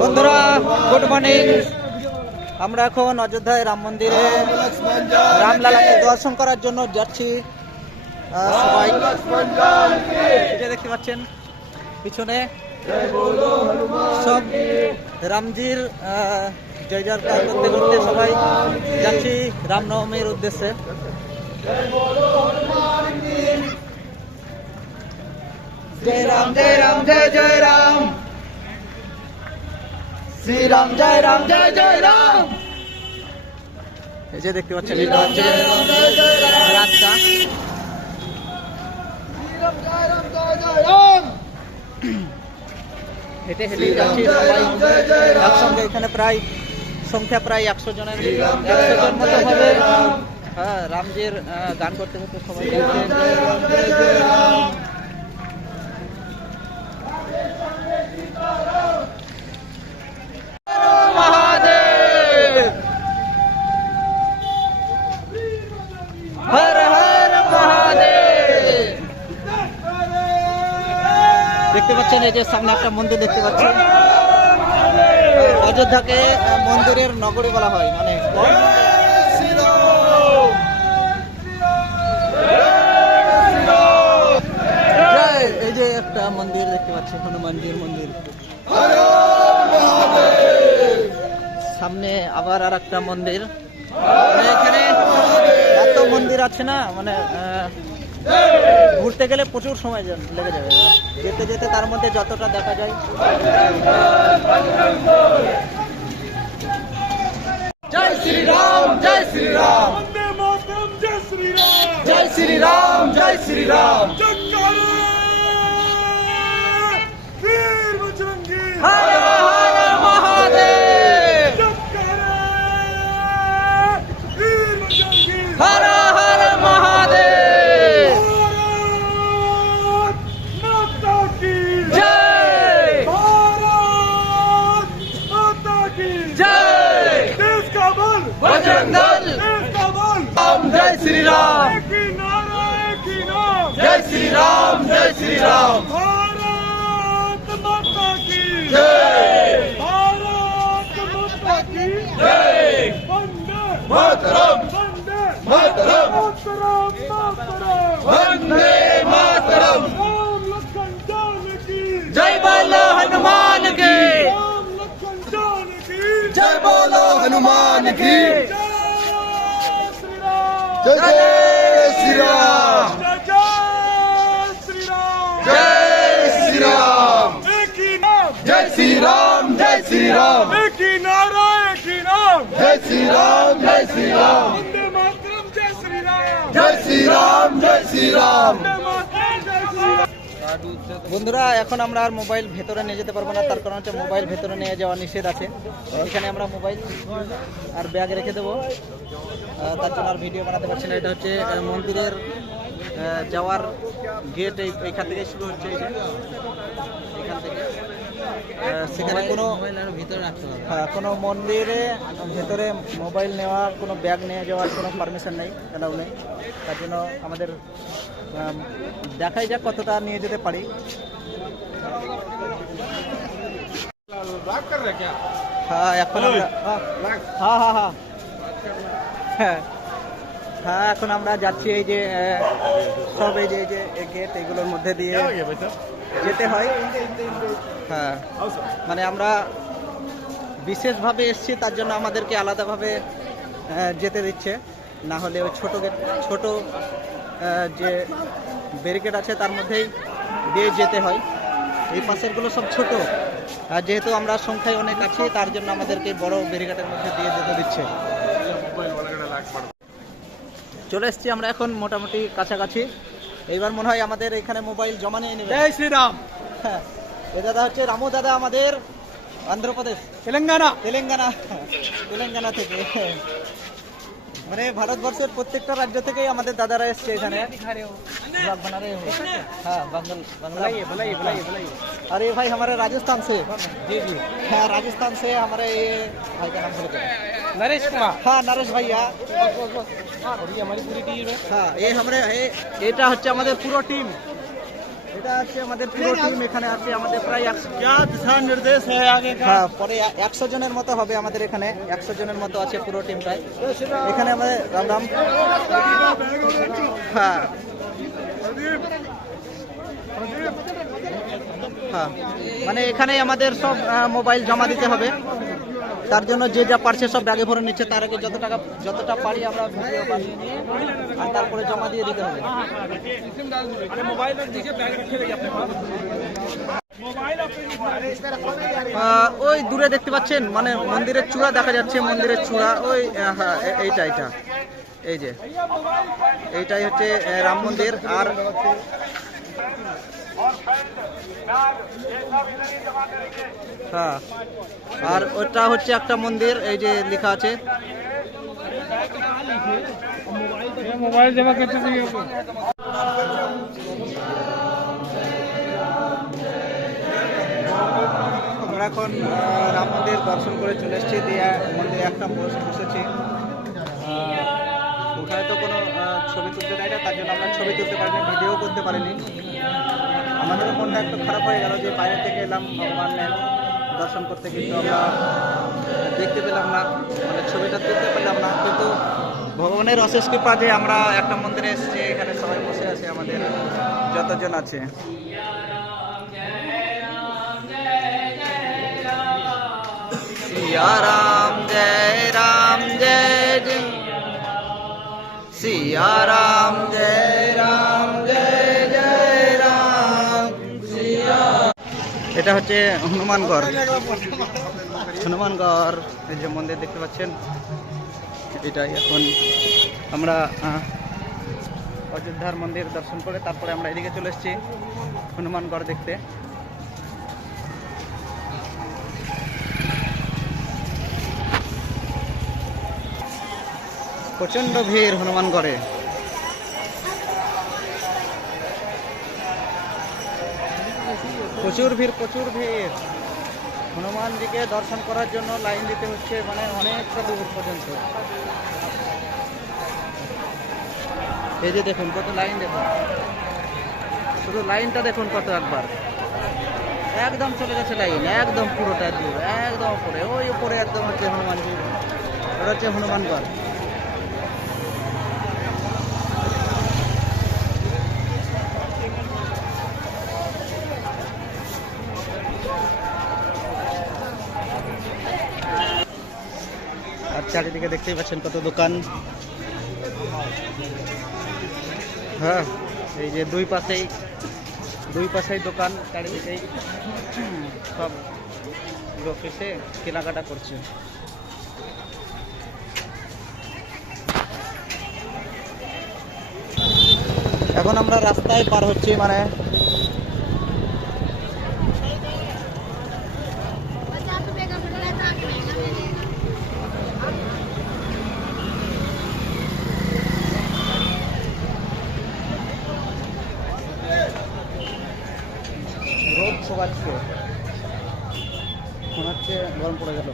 বন্ধুরা good morning. আমরা এখন অযোধ্যায় রাম মন্দিরে রামলালাকে দর্শন করার জন্য যাচ্ছি। সবাই এটা দেখতে পাচ্ছেন পিছনে সব রামজির জয় জয়কার করতে করতে সবাই যাচ্ছি রামনবমীর উদ্দেশ্যে। জয় রাম জয় রাম জয় জয় রাম, শ্রীরাম জয় রাম জয় জয় রাম। এই যে দেখতে পাচ্ছেন এটা হচ্ছে রাস্তা। হেঁটে হেঁটে যাচ্ছি সবাই একসঙ্গে। এখানে প্রায় সংখ্যা প্রায় 100 জনের 100 জন মতো হবে। হ্যাঁ, রামজির গান করতে করতে সবাই দেখতে পাচ্ছেন। এই যে সামনে একটা মন্দির দেখতে পাচ্ছেন। অযোধ্যাকে মন্দিরের নগরী বলা হয়। মানে এই যে একটা মন্দির দেখতে পাচ্ছি, হনুমানজির মন্দির। সামনে আবার আর একটা মন্দির। এখানে এত মন্দির আছে না, মানে ঘুরতে গেলে প্রচুর সময় লেগে যাবে। যেতে যেতে তার মধ্যে যতটা দেখা যায়। জয় শ্রীরাম জয় শ্রীরাম, জয় শ্রীরাম জয় শ্রীরাম, জয় শ্রীরাম বীর বজরঙ্গী, হর হর মহাদেব, বীর বজরঙ্গী, হর হর মহাদেব। जय श्री राम, जय श्री राम, जय श्री राम। भारत माता की जय, भारत माता की जय। वंदे मातरम, वंदे मातरम, वंदे मातरम। राम लखन जानकी जय बोलो हनुमान की, राम लखन जानकी जय बोलो हनुमान की। जय जय श्री राम, जय श्री राम, जय श्री राम, जय श्री राम, एक ही नारा एक ही नाम, जय श्री राम, जय श्री राम, वंदे मातरम, जय श्री राम, जय श्री राम, जय श्री राम। বন্ধুরা, এখন আমরা আর মোবাইল ভেতরে নিয়ে যেতে পারবো না। তার কারণ হচ্ছে মোবাইল ভেতরে নিয়ে যাওয়া নিষেধ আছে। এখানে আমরা মোবাইল আর ব্যাগ রেখে দেবো, তার জন্য আর ভিডিও বানাতে পারছি না। এটা হচ্ছে মন্দিরের যাওয়ার গেট। এইখান থেকে শুরু হচ্ছে। এই যে এখান থেকে সেখানে কোনো মন্দিরে ভেতরে মোবাইল নেওয়া, কোনো ব্যাগ নিয়ে যাওয়ার কোনো পারমিশন নেই, এলাউ নেই। তার জন্য আমাদের দেখাই যাক কতটা নিয়ে যেতে পারি। হ্যাঁ, এখন আমরা হ্যাঁ এখন আমরা যাচ্ছি। এই যে সব এই যে গেট, এগুলোর মধ্যে দিয়ে যেতে হয়। হ্যাঁ, মানে আমরা বিশেষভাবে এসেছি, তার জন্য আমাদেরকে আলাদাভাবে যেতে দিচ্ছে। না হলে ওই ছোটো গেট, ছোটো যে ব্যারিকেড আছে তার মধ্যেই দিয়ে যেতে হয়। এই পাশেরগুলো সব ছোট, আর যেহেতু আমরা সংখ্যায় অনেক আছি তার জন্য আমাদেরকে বড় ব্যারিকেডের মধ্যে দিয়ে যেতে দিচ্ছে। চলে এসছি আমরা এখন মোটামুটি কাছাকাছি। এইবার মনে হয় আমাদের এখানে মোবাইল জমা নিয়ে নেবে। জয় শ্রীরাম। হ্যাঁ, এ দাদা হচ্ছে রামু দাদা, আমাদের অন্ধ্রপ্রদেশ, তেলেঙ্গানা থেকে। মানে ভারতবর্ষের প্রত্যেকটা রাজ্য থেকেই আমাদের দাদারা এসছে এখানে। हाँ बांग्ला अरे भाई हमारे राजस्थान से। जी जी हाँ, राजस्थान से हमारे ये भाई का नाम नरेश कुमार। हाँ नरेश भैया, हमारी पूरी टीम है। हाँ, ये हमारे এটা হচ্ছে আমাদের পুরো টিম। এটা আছে আমাদের পুরো টিম এখানে আছে আমাদের প্রায় 100 क्या दिशा निर्देश है आगे का? হ্যাঁ পরে 100 জনের মতো হবে আমাদের এখানে 100 জনের মতো আছে পুরো টিমটাই এখানে আমাদের রাম রাম হ্যাঁ হ্যাঁ মানে এখানেই আমাদের সব মোবাইল জমা দিতে হবে তার জন্য যে যা পারছে সব ব্যাগে ভরে নিচ্ছে তার আগে যতটা পারি আমরা ভিডিও বানিয়ে নিয়ে আর তারপরে জমা দিয়ে দিতে হবে ওই দূরে দেখতে পাচ্ছেন মানে মন্দিরের চূড়া দেখা যাচ্ছে মন্দিরের চূড়া ওই হ্যাঁ এইটা এই যে এইটাই হচ্ছে রাম মন্দির আর হ্যাঁ আর ওটা হচ্ছে একটা মন্দির এই যে লেখা আছে मोबाइल जमा करते थे আমরা এখন রাম মন্দির দর্শন করে চলে এসেছি দিয়ে মন্দিরে একটা বসেছি ওখানে তো কোনো ছবি তুলতে দেয় না তার জন্য আমরা ছবি তুলতে পারিনি ভিডিও করতে পারিনি আমাদের মনটা একটু খারাপ হয়ে গেল যে বাইরে থেকে এলাম ভগবানের দর্শন করতে কিন্তু আমরা দেখতে পেলাম না মানে ছবিটা তুলতে পেলাম না কিন্তু ভগবানের অশেষ কৃপা যে আমরা একটা মন্দিরে এসেছি এখানে সবাই বসে আছে আমাদের যতজন আছে सिया राम जय जय सिया राम जय राम सिया এটা হচ্ছে হনুমানগড় এই যে মন্দির দেখতে পাচ্ছেন এটাই এখন আমরা অযোধ্যার মন্দির দর্শন করে তারপরে আমরা এদিকে চলে এসেছি হনুমানগড় দেখতে প্রচন্ড ভিড় হনুমানগড়ে প্রচুর ভিড় হনুমানজিকে দর্শন করার জন্য লাইন দিতে হচ্ছে মানে অনেকটা দূর পর্যন্ত এই যে দেখুন কত লাইন দেখুন শুধু লাইনটা দেখুন কত একবার একদম চলে গেছে লাইন একদম পুরোটা দূর একদম উপরে ওই উপরে একদম হচ্ছে হনুমানজি ওটা হচ্ছে হনুমানগড় আর চারিদিকে দেখতেই পাচ্ছেন কত দোকান হ্যাঁ এই যে দুই পাশেই দোকান চারিদিকেই সব লোক এসে কেনাকাটা করছে এখন আমরা রাস্তায় পার হচ্ছি মানে রোদ শোকাচ্ছে মনে হচ্ছে গরম পড়ে গেল